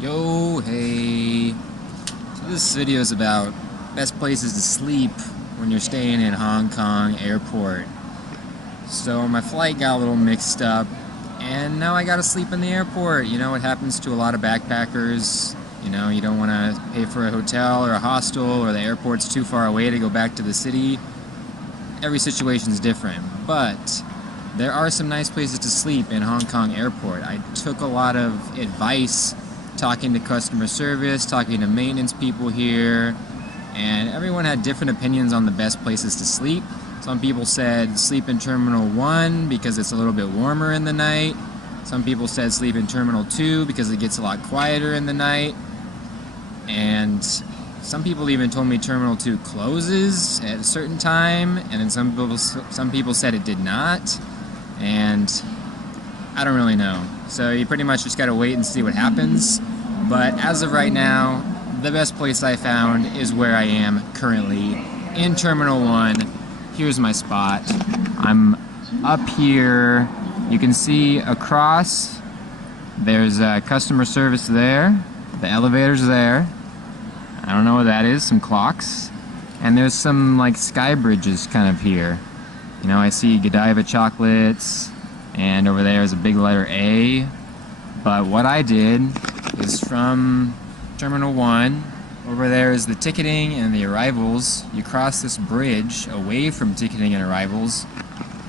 Yo, hey. So this video is about best places to sleep when you're staying in Hong Kong airport. So my flight got a little mixed up and now I gotta sleep in the airport. You know what happens to a lot of backpackers. You know, you don't want to pay for a hotel or a hostel, or the airport's too far away to go back to the city. Every situation's different, but there are some nice places to sleep in Hong Kong airport. I took a lot of advice talking to customer service, talking to maintenance people here, and everyone had different opinions on the best places to sleep. Some people said sleep in Terminal 1 because it's a little bit warmer in the night. Some people said sleep in Terminal 2 because it gets a lot quieter in the night. And some people even told me Terminal 2 closes at a certain time, and then some people said it did not. And I don't really know. So you pretty much just gotta wait and see what happens. But as of right now, the best place I found is where I am currently, in Terminal 1. Here's my spot. I'm up here. You can see across, there's customer service there. The elevator's there. I don't know what that is, some clocks. And there's some like sky bridges kind of here. You know, I see Godiva chocolates, and over there is a big letter A. But what I did is from Terminal 1, over there is the ticketing and the arrivals. You cross this bridge away from ticketing and arrivals,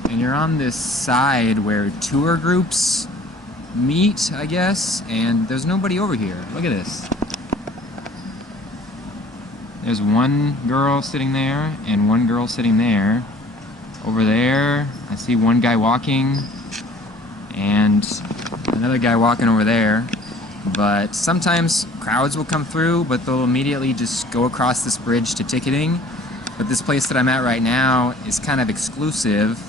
and you're on this side where tour groups meet, I guess, and there's nobody over here. Look at this. There's one girl sitting there and one girl sitting there. Over there, I see one guy walking and another guy walking over there. But sometimes crowds will come through, but they'll immediately just go across this bridge to ticketing. But this place that I'm at right now is kind of exclusive,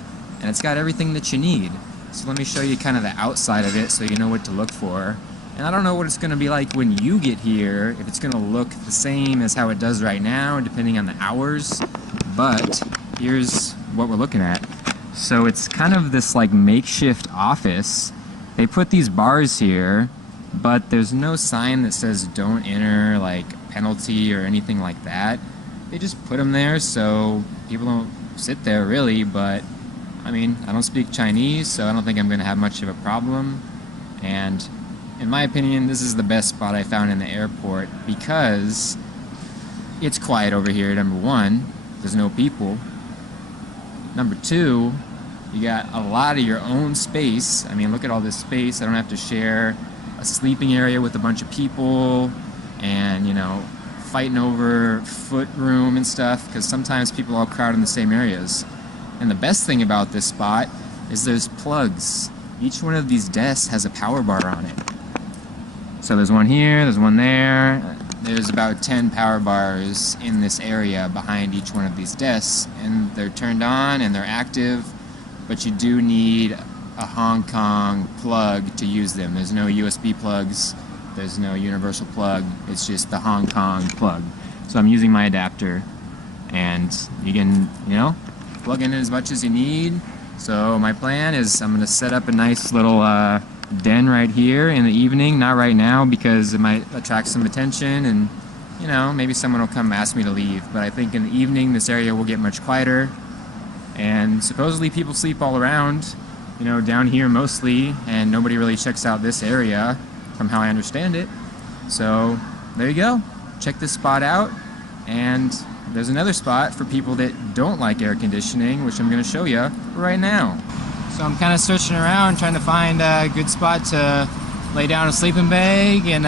and it's got everything that you need. So let me show you kind of the outside of it so you know what to look for. And I don't know what it's going to be like when you get here, if it's going to look the same as how it does right now, depending on the hours. But here's what we're looking at. So it's kind of this like makeshift office. They put these bars here, but there's no sign that says don't enter, like penalty or anything like that. They just put them there so people don't sit there really, but I mean, I don't speak Chinese, so I don't think I'm going to have much of a problem. And in my opinion, this is the best spot I found in the airport because it's quiet over here, number one. There's no people. Number two, you got a lot of your own space. I mean, look at all this space. I don't have to share a sleeping area with a bunch of people and, you know, fighting over foot room and stuff, because sometimes people all crowd in the same areas. And the best thing about this spot is there's plugs. Each one of these desks has a power bar on it. So there's one here, there's one there. There's about 10 power bars in this area behind each one of these desks, and they're turned on and they're active, but you do need a Hong Kong plug to use them. There's no USB plugs, there's no universal plug, it's just the Hong Kong plug. So I'm using my adapter, and you can, you know, plug in as much as you need. So my plan is I'm going to set up a nice little den right here in the evening, not right now because it might attract some attention and, you know, maybe someone will come ask me to leave. But I think in the evening this area will get much quieter, and supposedly people sleep all around, you know, down here mostly, and nobody really checks out this area from how I understand it. So there you go. Check this spot out, and there's another spot for people that don't like air conditioning, which I'm going to show you right now. So I'm kind of searching around trying to find a good spot to lay down a sleeping bag and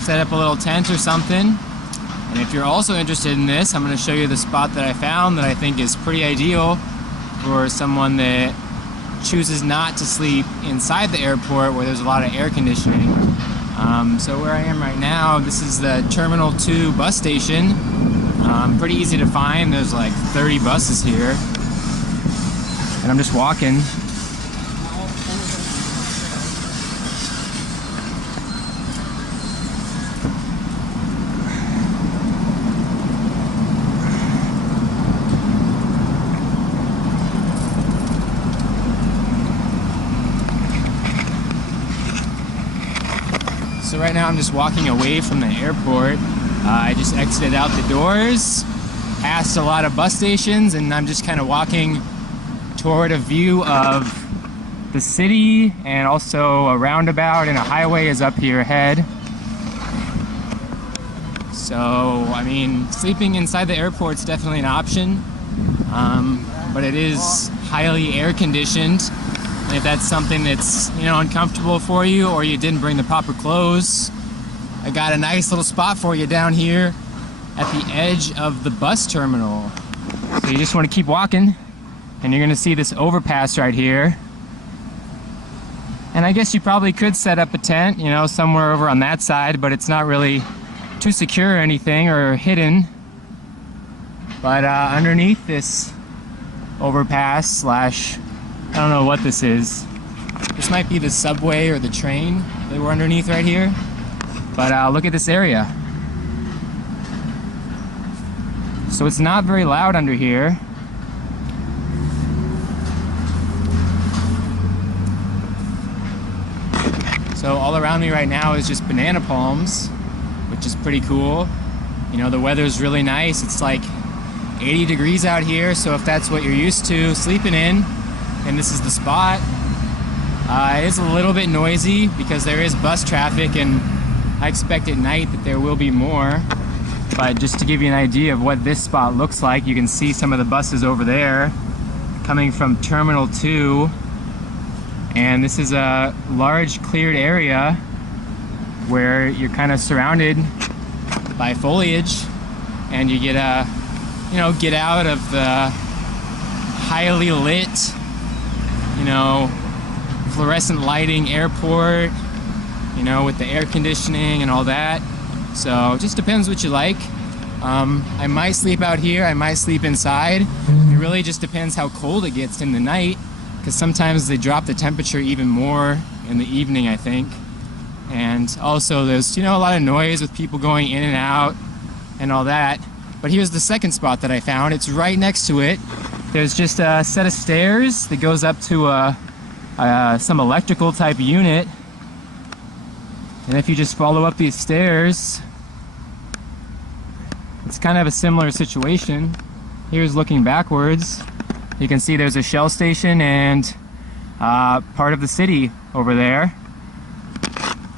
set up a little tent or something. And if you're also interested in this, I'm going to show you the spot that I found that I think is pretty ideal for someone that chooses not to sleep inside the airport where there's a lot of air conditioning. So where I am right now, this is the Terminal 2 bus station. Pretty easy to find. There's like 30 buses here. And I'm just walking. So right now I'm just walking away from the airport. I just exited out the doors, passed a lot of bus stations, and I'm just kind of walking toward a view of the city, and also a roundabout and a highway is up here ahead. So, I mean, sleeping inside the airport's definitely an option, but it is highly air conditioned. And if that's something that's, you know, uncomfortable for you, or you didn't bring the proper clothes, I got a nice little spot for you down here at the edge of the bus terminal. So you just want to keep walking, and you're going to see this overpass right here. And I guess you probably could set up a tent, you know, somewhere over on that side, but it's not really too secure or anything, or hidden. But underneath this overpass slash, I don't know what this is. This might be the subway or the train that we're underneath right here. But look at this area. So it's not very loud under here. So all around me right now is just banana palms, which is pretty cool. You know, the weather's really nice. It's like 80 degrees out here, so if that's what you're used to sleeping in, and this is the spot. It is a little bit noisy because there is bus traffic, and I expect at night that there will be more. But just to give you an idea of what this spot looks like, you can see some of the buses over there coming from Terminal 2. And this is a large cleared area where you're kind of surrounded by foliage, and you get get out of the highly lit, you know, fluorescent lighting airport, you know, with the air conditioning and all that. So it just depends what you like. I might sleep out here, I might sleep inside. It really just depends how cold it gets in the night, because sometimes they drop the temperature even more in the evening, I think. And also there's, you know, a lot of noise with people going in and out and all that. But here's the second spot that I found. It's right next to it. There's just a set of stairs that goes up to some electrical type unit. And if you just follow up these stairs, it's kind of a similar situation. Here's looking backwards. You can see there's a Shell station and part of the city over there.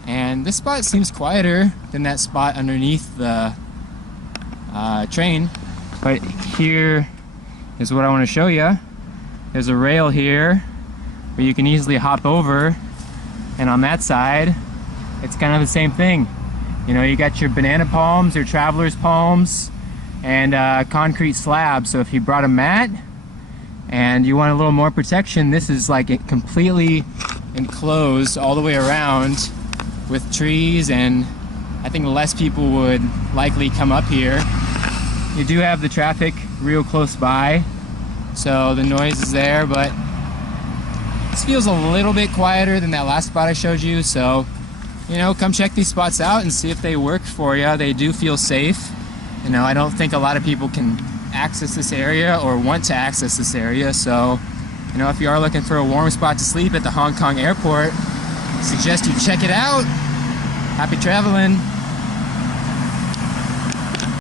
And this spot seems quieter than that spot underneath the train. But here is what I want to show you. There's a rail here where you can easily hop over, and on that side it's kind of the same thing. You know, you got your banana palms, your traveler's palms, and concrete slabs. So if you brought a mat and you want a little more protection, this is like it completely enclosed all the way around with trees, and I think less people would likely come up here. You do have the traffic real close by, so the noise is there, but this feels a little bit quieter than that last spot I showed you. So, you know, come check these spots out and see if they work for you. They do feel safe. You know, I don't think a lot of people can access this area or want to access this area. So, you know, if you are looking for a warm spot to sleep at the Hong Kong airport, I suggest you check it out. Happy traveling.